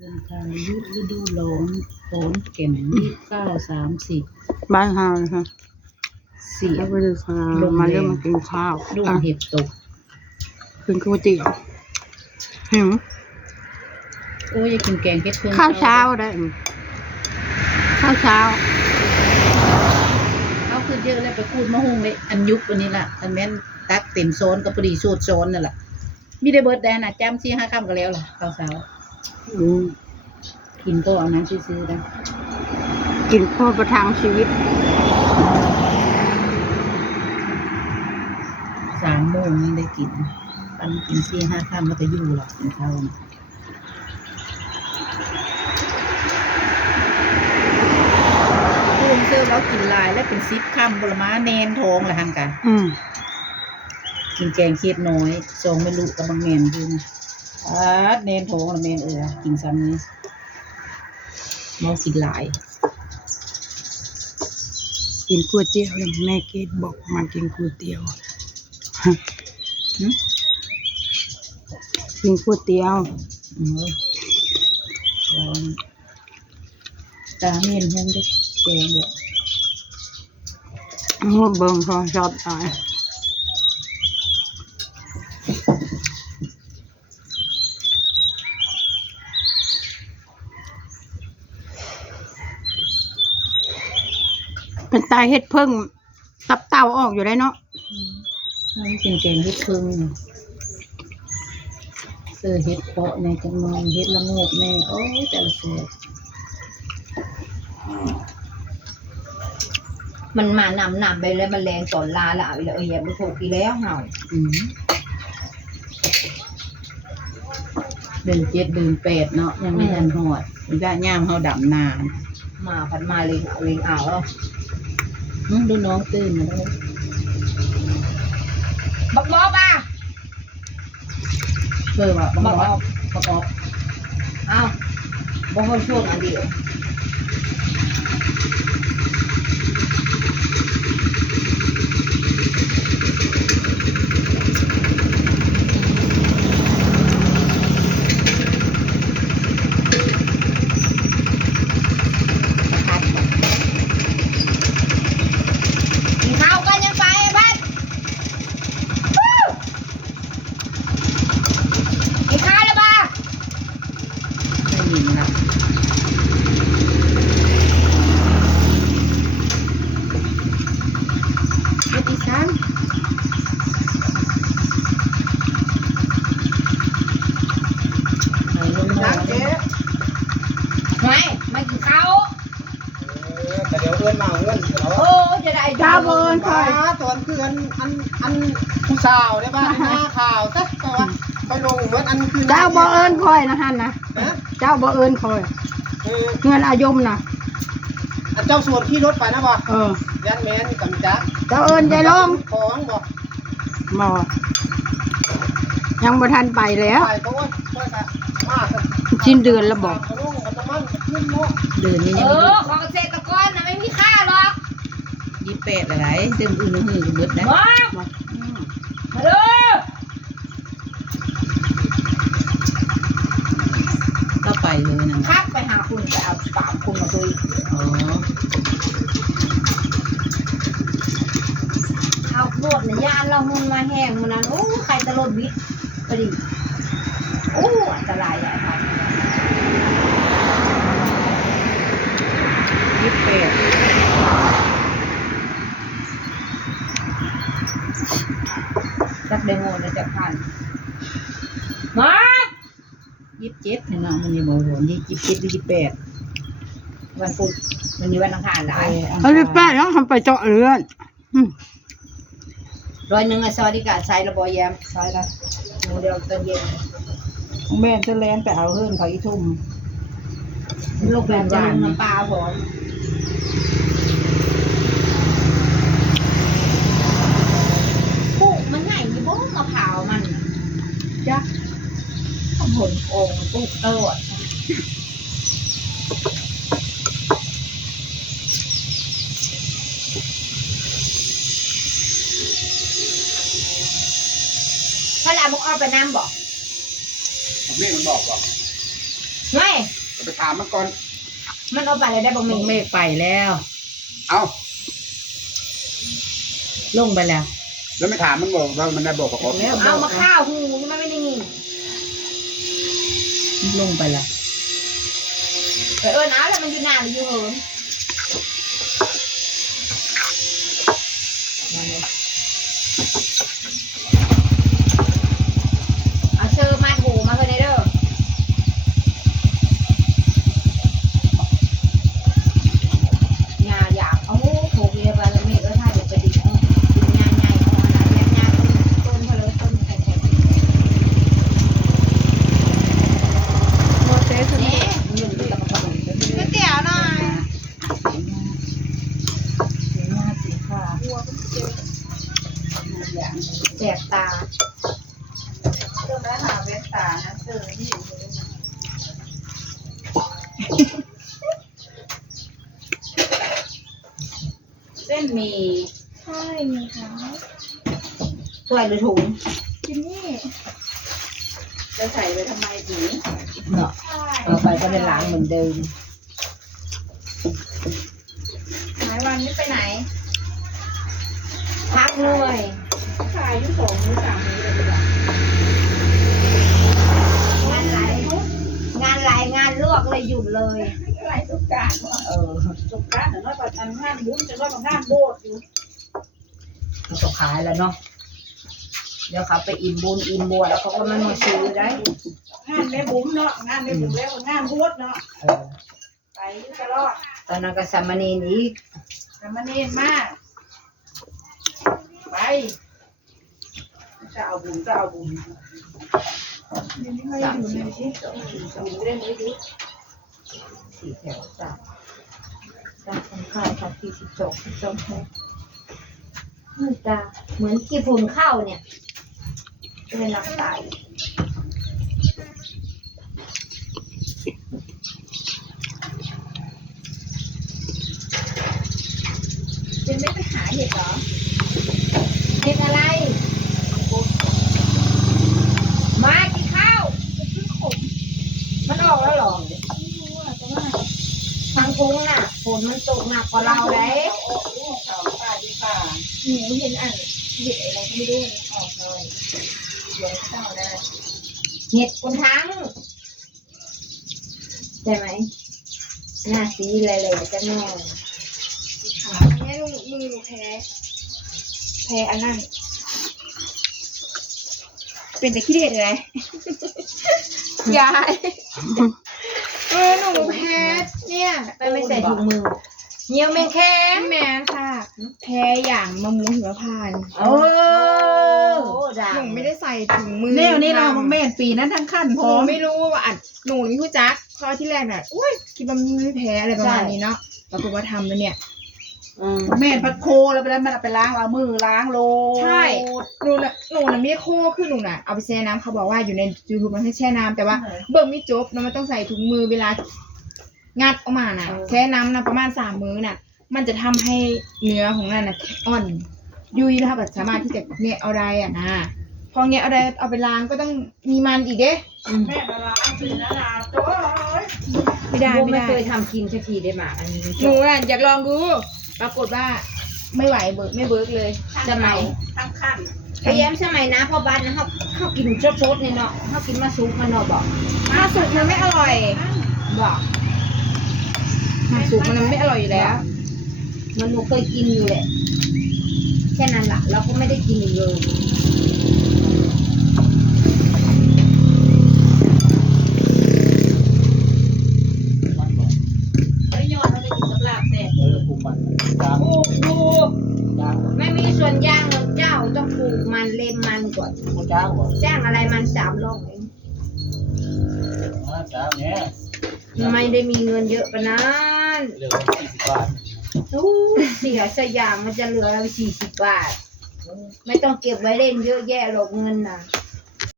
เดือนทางฤดูร้อนฝนเก็ม29 30บ้านเฮาค่ะ เสีย แล้วก็เลยมาเริ่มมากินข้าว ลูกเห็บตก กินก๋วยเตี๋ยวหิว โอ้ยอยากกินแกงเห็ดเพิ่ง ข้าวเช้าได้ข้าวเช้า เอาคือเยอะแล้วไปพูดมะฮุงเลยอันยุบอันนี้ล่ะอันแม่นตักเต็มโซนกับพอดีสูตรโซนนั่นแหละมีได้เบิดแดนน่ะจำ4-5 ค่ำก็แล้วล่ะข้าวเช้า อืม กินก็เอานั้นซื้อๆได้ กินเพื่อประทังชีวิต 3 โมงยังได้กินปันกิน4-5 ค่ำแล้วก็อยู่หรอกกินข้าวน่ะผู้ลงเสื้อเรากินลายและเป็น10 ค่ำผลไม้แนนทองละหันกัน กินแกงเค็ดน้อยทรงไม่รู้กับบางแมนอยู่นะแนนทองละแมนกินซ้ำนี้เมากินหลาย กินก๋วยเตี๋ยวเลยแม่เกดบอกมากินก๋วยเตี๋ยวกินก๋วยเตี๋ยวตาเมนแห้งได้แกงเลย งดเบิ่งพอชอบตายเป็นตายเฮ็ดเพิ่งตับเต่าออกอยู่ได้เนาะ นี่เป็นแกงเฮ็ดเพิ่งเสื้อเฮ็ดเพาะในจังมองเฮ็ดละโงกแม่โอ้ยแต่ละเสื้อ มันมานำไปแล้วมันแรงสอนลาละเอาเลยอย่าไปถูกอีแล้วเห่า เดือน7 เดือน8เนาะยังไม่ทันหอดมันก็ย่ามเฮาดำนาน มาพันมาเลยเอาเลยเอาแล้ว ดูน้องตื่นมาแล้ว บักบอกอ่ะ เพื่อว่า บักออก บักออก เอาบอกเขาช่วงอันเดียวกินข้าวกันยังไปพัดกินข้าวแล้วป่ะ ไม่ยินละเฮ็ดอีสานไหนลงมาเจ๊ ไม่กินข้าว แต่เดี๋ยวเอื้อนมาเอื้อนเดี๋ยว โอ้จะได้ เจ้าเบิร์นคอย ตอนคืออันผู้สาวได้ป่ะหน้าข่าวซะแต่ว่าไปลงเหมือนอันคือ เจ้าบ่เอิญคอยนะฮันนะ นะ เจ้าบ่เอิญคอย เงินอายุมนะ เจ้าส่วนขี่รถไปนะบ่ ยัน แม่นกับจ๊ะ เจ้าเอิญใจลง ของบ่ บ่ยังบ่ทันไปแล้ว ไปก็ว่ามาก ชิ้นเดือนแล้วบอก ลงมันมันขึ้นเนาะ เดินนี่ยัง ของเกษตรกรนะไม่มีค่าหรอก 28อะไรเต็มอื่นหือเบิดนะ มาเด้อ เข้าไปเลยนะ คักไปหาคุณไปเอาสามคุณมาคุย อ๋อ เอาโลดเนี่ยยานเรามันมาแห้งมันนั้นโอ้ใครจะโลดบิดพอดีโอ้อันตรายใหญ่ครับ สักเดโมเนี่ยจะพันมา 27เห็นเนาะมันนี่บ่รวม27หรือ28 วันพุธมันมีวันอังคารหลาย เขาไปแป้แล้วทำไปเจาะเรือน 100อะสวัสดิการใช้ระบอยแยมใช้ละโมเดลตอนเย็น แม่จะแล่นไปเอาเฮิรนเขาอีทุ่ม ลูกแบบจะลงน้ำปลาผลปุ๊มันใหญ่ยี่บ้มะพร้าวมันจ้ะผลโอ่งปุ๊เตอร์ถ้าเราบอกเอาไปน้ำบอก นี่มันบอกว่า เ ไม่ ไปถามมันก่อน มันเอาไปเลยได้บ่ ล มี งเมฆไปแล้ว เอา ลงไปแล้ว แล้วไม่ถามมันบอกว่ามันได้บอกกับผม แล้ว เอามาข้าวหูนี่มันไม่ได้ยิน ลงไปแล้ว ไปเอิ้นเอาแล้วมันอยู่นานหรืออยู่เหินเอาเชอร์มาโหมาเลยเด้ออยากเอาโหเรียบร้อยแล้วแม่ก็ถ้าเดี๋ยวไปดิเอาดิงานใหญ่เอาอะไรงานต้นเขาเลยต้นแข็ง โมเสส ๆนี่มันอยู่กับกระป๋อง ก๋วยเตี๋ยวหน่อย สีฟ้า แสบตา เรื่องนั้นหาเว้นตานะเจอที่อยู่เลยเส้นหมี ใช่มีค่ะ ถ้วยหรือถุง กินนี่ จะใส่ไปทำไมผี เนาะ ใช่ เอาไปก็เป็นล้างเหมือนเดิม หลายวันนี้ไปไหน พักหน่วย ขายอยู่2 มื้อ 3 มื้อเลยจ้ะ งานไหลงานลวกเลยหยุดเลย ไรสุกการสุกการเดี๋ยวน้อยประทันงานบุ้มจะน้อยประงานโบสถ์อยู่ มันก็ขายแล้วเนาะเดี๋ยวเขาไปอิ่มบุญอิ่มบัวแล้วเขาก็มันมาซื้อได้ งานแม่บุ้มเนาะงานแม่บุ้มแล้วก็งานบวชเนาะ เออ ไปตลอด ตอนนั้นก็สามเณรอีก สามเณรมาไปจะเอาบุญก็เอาบุญ สามสิบอยู่ได้ไหมดิสี่แถวสามคนขายค่ะ42แถวมือตาเหมือนขี้ฝุ่นเข้าเนี่ยจะเป็นรักตาย ยังไม่ไปหาเห็ดเหรอ เห็ดอะไร มากินข้าว มันออกแล้วเหรอ ไม่รู้อ่ะแต่ว่า ทางคุ้งน่ะฝนมันตกหนักกว่าเราเลย โอ้โหข่าวป้าดีป่า หนูเห็นอ่านเห็ดอะไรก็ไม่รู้เลย ออกเลยเดี๋ยวเข้าได้ เห็ดคนทั้งใช่ไหมหน้าสีเลยจะแน่ อันนี้มือหนูแพ้อันนั้นเป็นแต่ขี้เด็ดเลย ยายหนูแพ้เนี่ย ไปไม่ใส่ถุงมือเหนียวแมงแข็ง แม่ค่ะ แพ้อย่างมะม่วงหิมพานต์ โอ้ด่า หนูไม่ได้ใส่ถุงมือ แนวนี้เราแม่นปีนั้นทั้งขั้นพ ห อ นูไม่รู้ว่าอัดหนูนี่ผู้จักเพราะที่แรกน่ะอุ้ยคิดว่ามันไม่แพ้อะไรประมาณนี้เนาะปรากฏว่าทำแล้วเนี่ย แม่นพัดโคแล้วไปแล้วมันเอาไปล้างเอามือล้างโล ใช่ หนูน่ะไม่ได้โค้คือหนูน่ะเอาไปแช่น้ำเขาบอกว่าอยู่ใน YouTube มันให้แช่น้ำแต่ว่าเบิ่งไม่จบเนาะมันต้องใส่ถุงมือเวลางัดออกมาน่ะแช่น้ำนะประมาณ3 มื้อน่ะ มันจะทำให้เนื้อของนั่นน่ะอ่อนยุ่ยนะคะแบบสามารถที่จะแงะเอาได้อ่ะนะพอแงะเอาได้เอาไปล้างก็ต้องมีมันอีกเด้ แม่ละล้างสีนะล้างตัว ไม่ได้ ไม่เคยทำกินสักทีได้หมาอันนี้ หนูน่ะอยากลองดูปรากฏว่าไม่ไหวไม่เบิร์กเลย สมัย ทั้งขั้น พยายามสมัยนะพ่อบ้านนะเขากินสดๆเนี่ยเนาะเขากินมาซุปมาเนาะบอก ถ้าสุกมันไม่อร่อย บอก ถ้าสุกมันไม่อร่อยอยู่แล้ว มันหนูเคยกินอยู่แหละแค่นั้นแหละเราก็ไม่ได้กินอีกเลย ไม่ยอดเราได้กินกับลาบแซ่บ ปลูกมันจ้าง ปลูกดู จ้าง ไม่มีส่วนย่างหรอกเจ้าต้องปลูกมันเล็มมันก่อน จ้างบ่ จ้างอะไรมัน3 โลเอง จ้างเนี่ย ไม่ได้มีเงินเยอะปะนั้น เหลือ40 บาท อู้เสียสยามมันจะเหลือ40 บาท ไม่ต้องเก็บไว้เล่นเยอะแยะหรอกเงินน่ะ